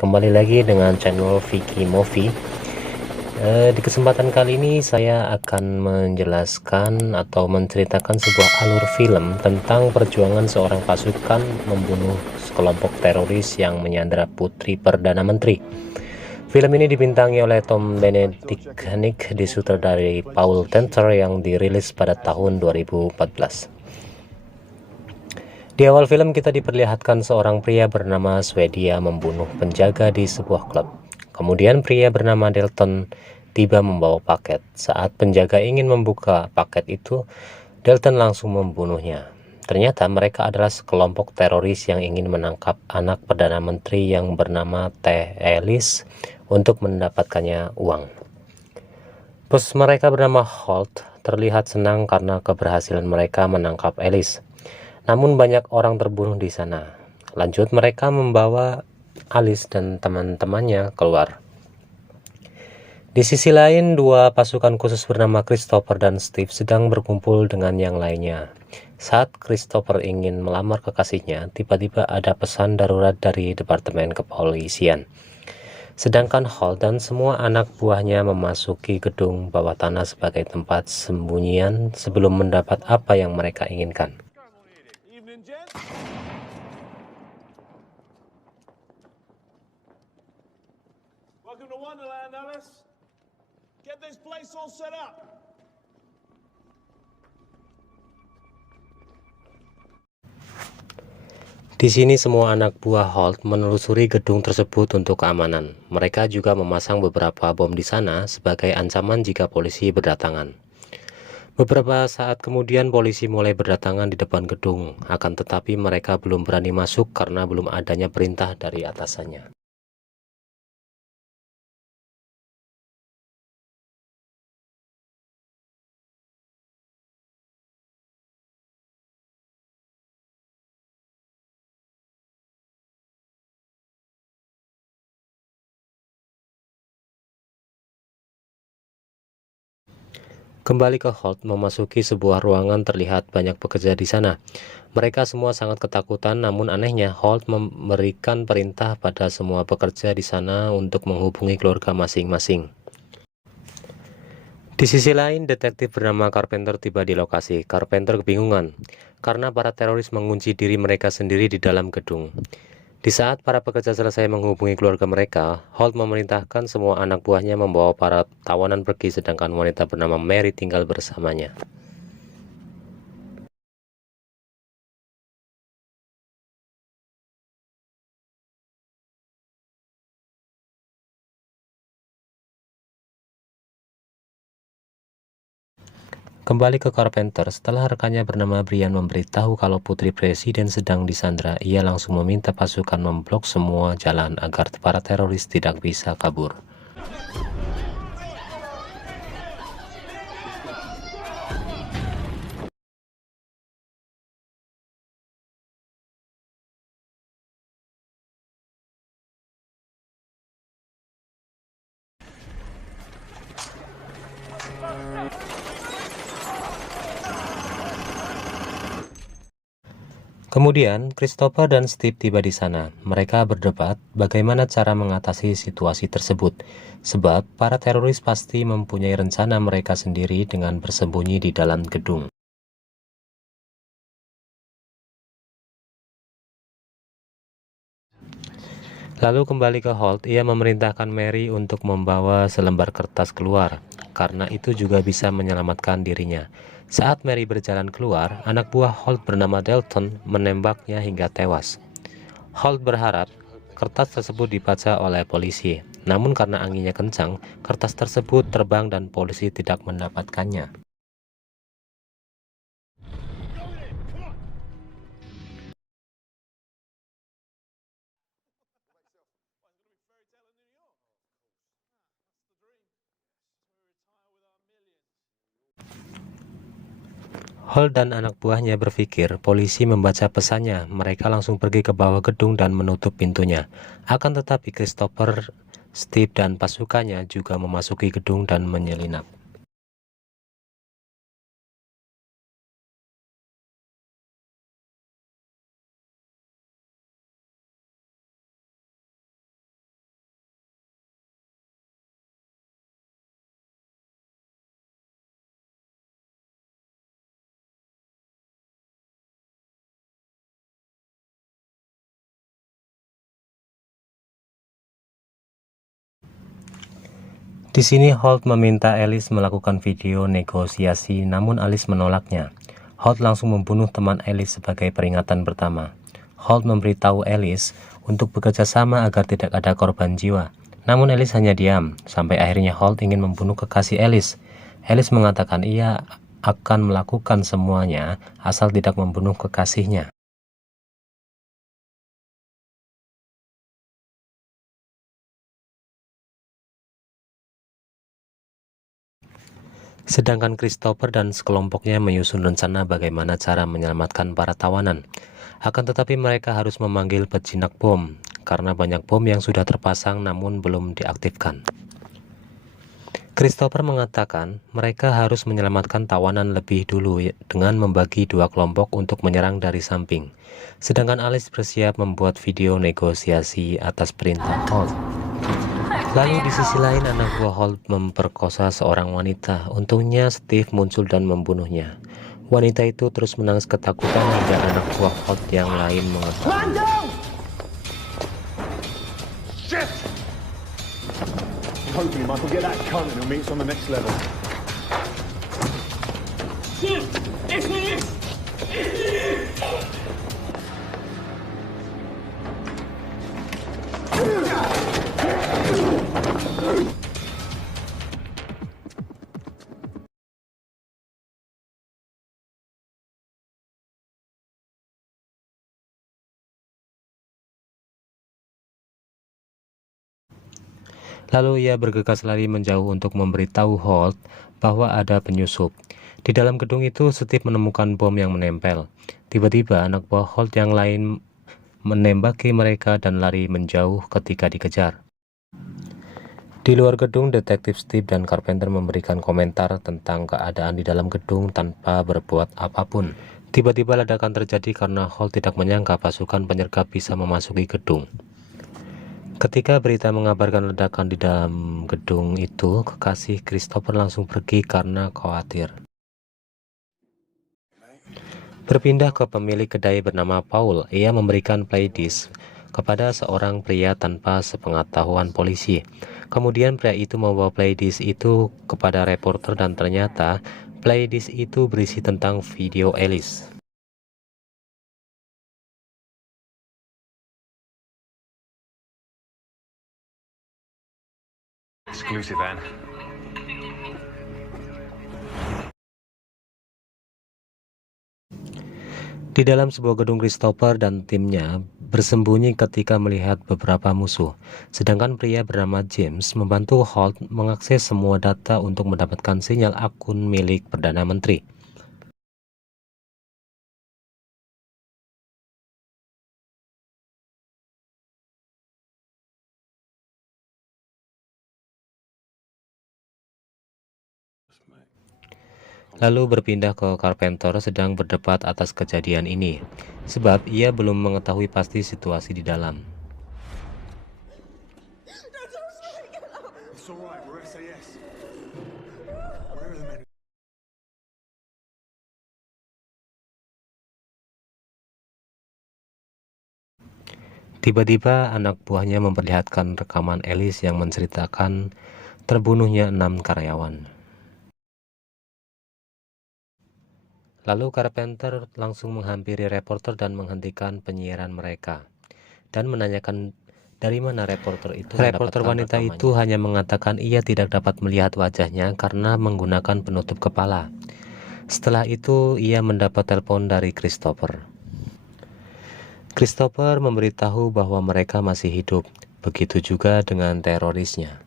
Kembali lagi dengan channel Vicky Movie. Di kesempatan kali ini saya akan menjelaskan atau menceritakan sebuah alur film tentang perjuangan seorang pasukan membunuh sekelompok teroris yang menyandera putri Perdana Menteri. Film ini dibintangi oleh Tom Benedict, disutradarai Paul Tenter, yang dirilis pada tahun 2014. Di awal film kita diperlihatkan seorang pria bernama Swedia membunuh penjaga di sebuah klub. Kemudian pria bernama Dalton tiba membawa paket. Saat penjaga ingin membuka paket itu, Dalton langsung membunuhnya. Ternyata mereka adalah sekelompok teroris yang ingin menangkap anak Perdana Menteri yang bernama T. Ellis untuk mendapatkannya uang. Bos mereka bernama Holt terlihat senang karena keberhasilan mereka menangkap Ellis. Namun banyak orang terbunuh di sana. Lanjut, mereka membawa Alice dan teman-temannya keluar. Di sisi lain, dua pasukan khusus bernama Christopher dan Steve sedang berkumpul dengan yang lainnya. Saat Christopher ingin melamar kekasihnya, tiba-tiba ada pesan darurat dari Departemen Kepolisian. Sedangkan Hall dan semua anak buahnya memasuki gedung bawah tanah sebagai tempat sembunyian sebelum mendapat apa yang mereka inginkan. Welcome to Wonderland, Alice. Get this place all set up. Di sini semua anak buah Holt menelusuri gedung tersebut untuk keamanan. Mereka juga memasang beberapa bom di sana sebagai ancaman jika polisi berdatangan. Beberapa saat kemudian polisi mulai berdatangan di depan gedung, akan tetapi mereka belum berani masuk karena belum adanya perintah dari atasannya. Kembali ke Holt, memasuki sebuah ruangan terlihat banyak pekerja di sana. Mereka semua sangat ketakutan, namun anehnya Holt memberikan perintah pada semua pekerja di sana untuk menghubungi keluarga masing-masing. Di sisi lain, detektif bernama Carpenter tiba di lokasi. Carpenter kebingungan karena para teroris mengunci diri mereka sendiri di dalam gedung. Di saat para pekerja selesai menghubungi keluarga mereka, Holt memerintahkan semua anak buahnya membawa para tawanan pergi, sedangkan wanita bernama Mary tinggal bersamanya. Kembali ke Carpenter, setelah rekannya bernama Brian memberitahu kalau putri presiden sedang disandra, ia langsung meminta pasukan memblok semua jalan agar para teroris tidak bisa kabur. Kemudian, Christopher dan Steve tiba di sana. Mereka berdebat bagaimana cara mengatasi situasi tersebut, sebab para teroris pasti mempunyai rencana mereka sendiri dengan bersembunyi di dalam gedung. Lalu kembali ke Holt, ia memerintahkan Mary untuk membawa selembar kertas keluar, karena itu juga bisa menyelamatkan dirinya. Saat Mary berjalan keluar, anak buah Holt bernama Dalton menembaknya hingga tewas. Holt berharap kertas tersebut dibaca oleh polisi, namun karena anginnya kencang, kertas tersebut terbang dan polisi tidak mendapatkannya. Holt dan anak buahnya berpikir polisi membaca pesannya. Mereka langsung pergi ke bawah gedung dan menutup pintunya. Akan tetapi Christopher, Steve, dan pasukannya juga memasuki gedung dan menyelinap. Di sini Holt meminta Alice melakukan video negosiasi, namun Alice menolaknya. Holt langsung membunuh teman Alice sebagai peringatan pertama. Holt memberitahu Alice untuk bekerja sama agar tidak ada korban jiwa. Namun Alice hanya diam, sampai akhirnya Holt ingin membunuh kekasih Alice. Alice mengatakan ia akan melakukan semuanya asal tidak membunuh kekasihnya. Sedangkan Christopher dan sekelompoknya menyusun rencana bagaimana cara menyelamatkan para tawanan. Akan tetapi mereka harus memanggil pejinak bom, karena banyak bom yang sudah terpasang namun belum diaktifkan. Christopher mengatakan mereka harus menyelamatkan tawanan lebih dulu dengan membagi dua kelompok untuk menyerang dari samping. Sedangkan Alice bersiap membuat video negosiasi atas perintah Holt. Lalu di sisi lain anak buah Holt memperkosa seorang wanita. Untungnya Steve muncul dan membunuhnya. Wanita itu terus menangis ketakutan hingga anak buah Holt yang lain mengetahui. Hopefully Michael get that cunt and he'll meet us on the next level. Lalu ia bergegas lari menjauh untuk memberitahu Holt bahwa ada penyusup. Di dalam gedung itu Steve menemukan bom yang menempel. Tiba-tiba anak buah Holt yang lain menembaki mereka dan lari menjauh ketika dikejar. Di luar gedung, detektif Steve dan Carpenter memberikan komentar tentang keadaan di dalam gedung tanpa berbuat apapun. Tiba-tiba ledakan terjadi karena Holt tidak menyangka pasukan penyergap bisa memasuki gedung. Ketika berita mengabarkan ledakan di dalam gedung itu, kekasih Christopher langsung pergi karena khawatir. Berpindah ke pemilik kedai bernama Paul, ia memberikan playlist kepada seorang pria tanpa sepengetahuan polisi. Kemudian pria itu membawa playlist itu kepada reporter dan ternyata playlist itu berisi tentang video Alice. Exclusive, Anne. Di dalam sebuah gedung, Christopher dan timnya bersembunyi ketika melihat beberapa musuh. Sedangkan pria bernama James membantu Holt mengakses semua data untuk mendapatkan sinyal akun milik Perdana Menteri. Lalu berpindah ke Carpenter sedang berdebat atas kejadian ini, sebab ia belum mengetahui pasti situasi di dalam. It's all right, we're SAS. Where are the men? Tiba-tiba anak buahnya memperlihatkan rekaman Alice yang menceritakan terbunuhnya 6 karyawan. Lalu Carpenter langsung menghampiri reporter dan menghentikan penyiaran mereka dan menanyakan dari mana reporter itu. Reporter wanita itu hanya mengatakan ia tidak dapat melihat wajahnya karena menggunakan penutup kepala. Setelah itu ia mendapat telepon dari Christopher. Christopher memberitahu bahwa mereka masih hidup, begitu juga dengan terorisnya.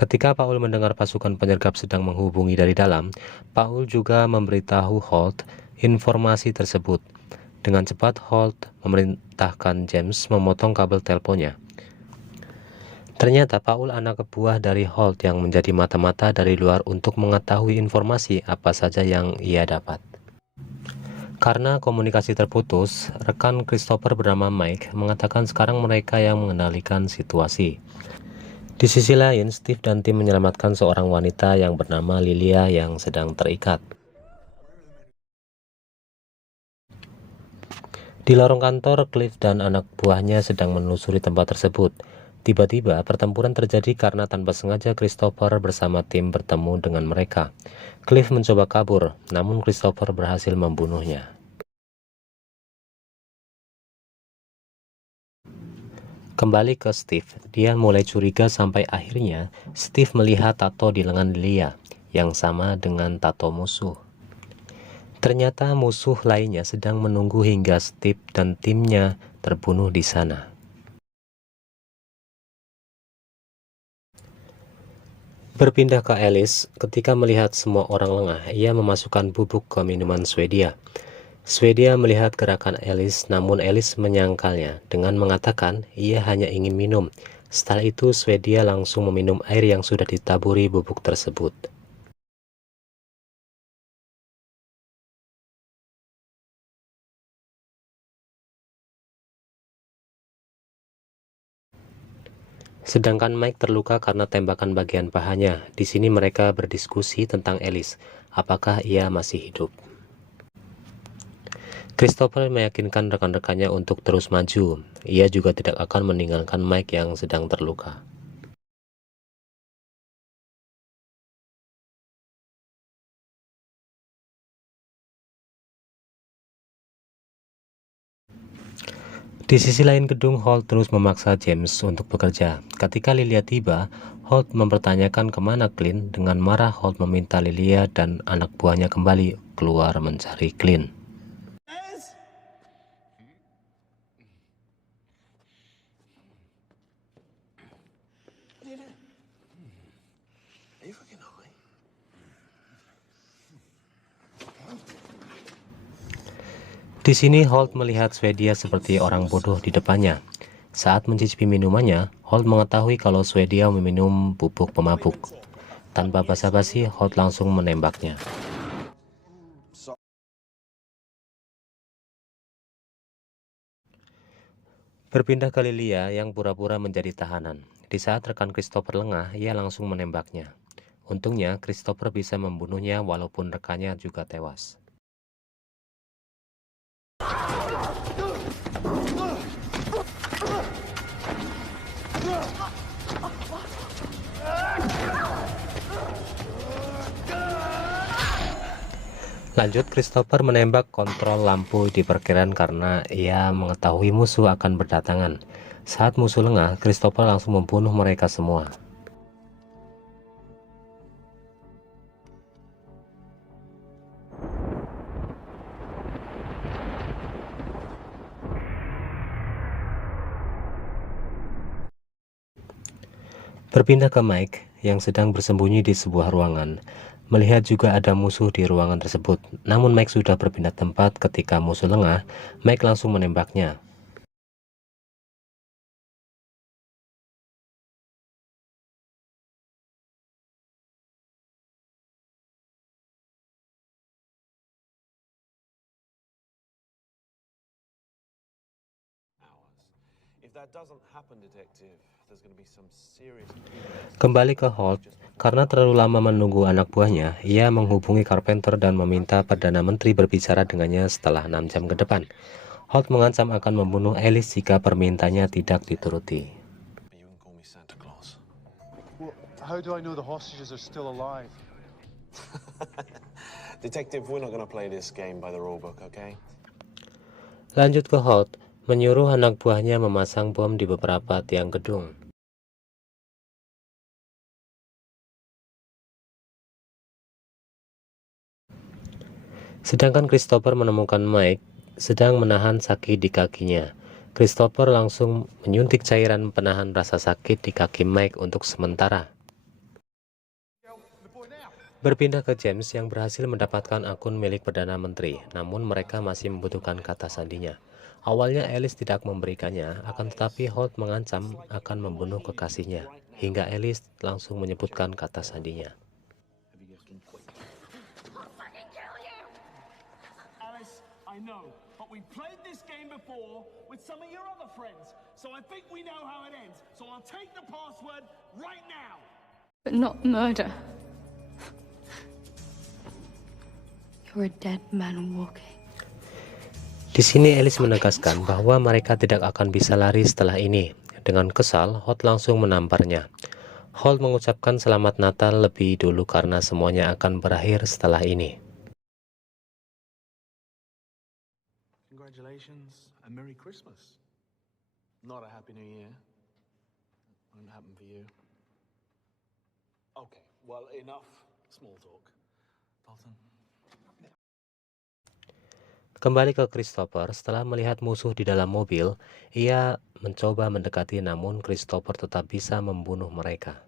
Ketika Paul mendengar pasukan penyergap sedang menghubungi dari dalam, Paul juga memberitahu Holt informasi tersebut. Dengan cepat, Holt memerintahkan James memotong kabel teleponnya. Ternyata Paul anak buah dari Holt yang menjadi mata-mata dari luar untuk mengetahui informasi apa saja yang ia dapat. Karena komunikasi terputus, rekan Christopher bernama Mike mengatakan sekarang mereka yang mengendalikan situasi. Di sisi lain, Steve dan tim menyelamatkan seorang wanita yang bernama Lilia yang sedang terikat. Di lorong kantor, Cliff dan anak buahnya sedang menelusuri tempat tersebut. Tiba-tiba pertempuran terjadi karena tanpa sengaja Christopher bersama tim bertemu dengan mereka. Cliff mencoba kabur, namun Christopher berhasil membunuhnya. Kembali ke Steve, dia mulai curiga sampai akhirnya Steve melihat tato di lengan Lilia yang sama dengan tato musuh. Ternyata musuh lainnya sedang menunggu hingga Steve dan timnya terbunuh di sana. Berpindah ke Alice, ketika melihat semua orang lengah, ia memasukkan bubuk ke minuman Swedia. Swedia melihat gerakan Alice, namun Alice menyangkalnya dengan mengatakan ia hanya ingin minum. Setelah itu Swedia langsung meminum air yang sudah ditaburi bubuk tersebut. Sedangkan Mike terluka karena tembakan bagian pahanya. Di sini mereka berdiskusi tentang Alice, apakah ia masih hidup. Christopher meyakinkan rekan-rekannya untuk terus maju. Ia juga tidak akan meninggalkan Mike yang sedang terluka. Di sisi lain gedung, Holt terus memaksa James untuk bekerja. Ketika Lilia tiba, Holt mempertanyakan kemana Clint. Dengan marah, Holt meminta Lilia dan anak buahnya kembali keluar mencari Clint. Di sini Holt melihat Swedia seperti orang bodoh di depannya. Saat mencicipi minumannya, Holt mengetahui kalau Swedia meminum bubuk pemabuk. Tanpa basa-basi, Holt langsung menembaknya. Berpindah ke Lilia yang pura-pura menjadi tahanan. Di saat rekan Christopher lengah, ia langsung menembaknya. Untungnya, Christopher bisa membunuhnya walaupun rekannya juga tewas. Lanjut, Christopher menembak kontrol lampu di parkiran karena ia mengetahui musuh akan berdatangan. Saat musuh lengah, Christopher langsung membunuh mereka semua. Berpindah ke Mike yang sedang bersembunyi di sebuah ruangan. Melihat juga ada musuh di ruangan tersebut. Namun Mike sudah berpindah tempat ketika musuh lengah. Mike langsung menembaknya. Kembali ke Holt, karena terlalu lama menunggu anak buahnya, ia menghubungi Carpenter dan meminta Perdana Menteri berbicara dengannya setelah 6 jam ke depan. Holt mengancam akan membunuh Alice jika permintaannya tidak dituruti. How do I know the hostages are still alive? Detective, we're not going to play this game by the rulebook, okay? Lanjut ke Holt, menyuruh anak buahnya memasang bom di beberapa tiang gedung. Sedangkan Christopher menemukan Mike sedang menahan sakit di kakinya. Christopher langsung menyuntik cairan penahan rasa sakit di kaki Mike untuk sementara. Berpindah ke James yang berhasil mendapatkan akun milik Perdana Menteri, namun mereka masih membutuhkan kata sandinya. Awalnya Alice tidak memberikannya, akan tetapi Holt mengancam akan membunuh kekasihnya, hingga Alice langsung menyebutkan kata sandinya. Alice, I know, but we played this game before with some of your other friends, so I think we know how it ends. So I'll take the password right now. But not murder. You're a dead man walking. Di sini Alice menegaskan bahwa mereka tidak akan bisa lari setelah ini. Dengan kesal, Holt langsung menamparnya. Holt mengucapkan selamat Natal lebih dulu karena semuanya akan berakhir setelah ini. Congratulations and Merry Christmas. Not a Happy New Year. Won't happen for you. Okay, well, enough small talk. Dalton. Kembali ke Christopher, setelah melihat musuh di dalam mobil, ia mencoba mendekati namun Christopher tetap bisa membunuh mereka.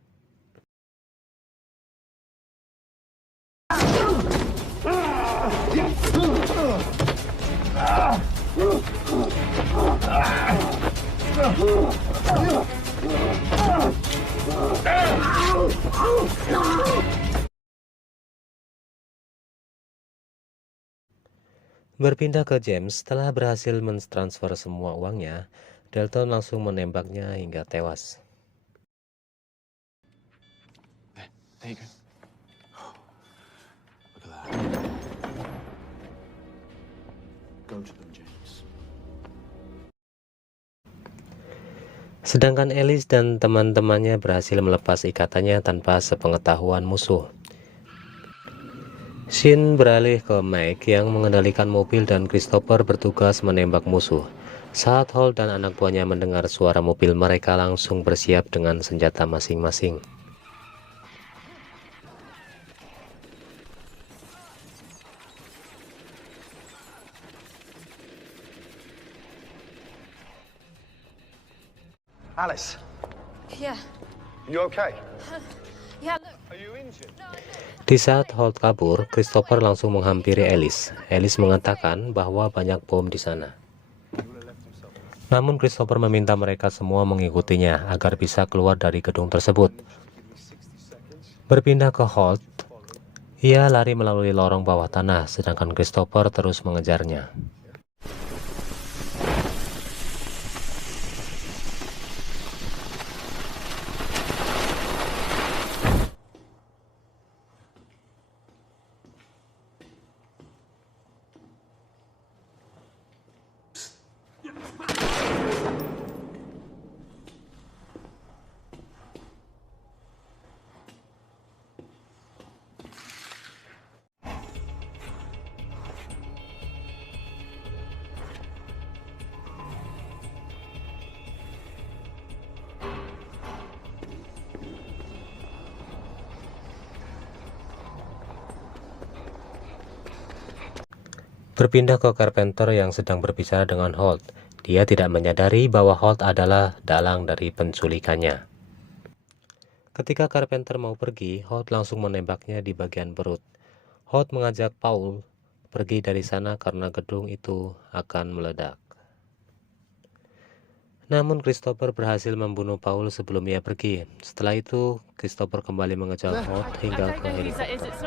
Berpindah ke James, setelah berhasil mentransfer semua uangnya, Dalton langsung menembaknya hingga tewas. There you go. Look at that. Go to them, James. Sedangkan Alice dan teman-temannya berhasil melepas ikatannya tanpa sepengetahuan musuh. Shin beralih ke Mike yang mengendalikan mobil dan Christopher bertugas menembak musuh. Saat Holt dan anak buahnya mendengar suara mobil, mereka langsung bersiap dengan senjata masing-masing. Alice, Yeah. you okay? Yeah, look. Are you injured? Di saat Holt kabur, Christopher langsung menghampiri Alice. Alice mengatakan bahwa banyak bom di sana. Namun Christopher meminta mereka semua mengikutinya agar bisa keluar dari gedung tersebut. Berpindah ke Holt, ia lari melalui lorong bawah tanah, sedangkan Christopher terus mengejarnya. Berpindah ke Carpenter yang sedang berbicara dengan Holt. Dia tidak menyadari bahwa Holt adalah dalang dari penculikannya. Ketika Carpenter mau pergi, Holt langsung menembaknya di bagian perut. Holt mengajak Paul pergi dari sana karena gedung itu akan meledak. Namun Christopher berhasil membunuh Paul sebelum ia pergi. Setelah itu, Christopher kembali mengejar Holt hingga ke helikopter.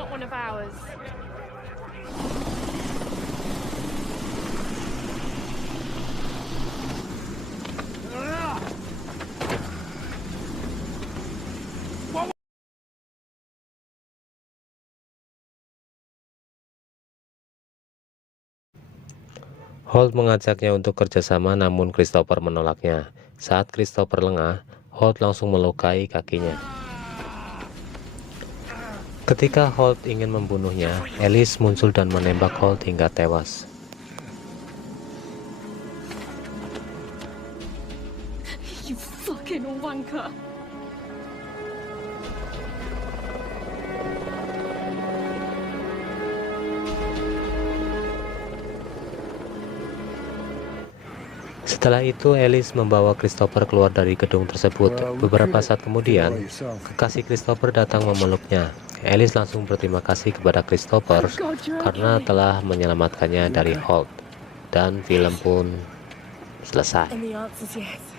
Holt mengajaknya untuk kerjasama, namun Christopher menolaknya. Saat Christopher lengah, Holt langsung melukai kakinya. Ketika Holt ingin membunuhnya, Alice muncul dan menembak Holt hingga tewas. You fucking wanker. Setelah itu, Alice membawa Christopher keluar dari gedung tersebut. Beberapa saat kemudian, kekasih Christopher datang memeluknya. Alice langsung berterima kasih kepada Christopher karena telah menyelamatkannya dari Holt. Dan film pun selesai. And the answer's yes.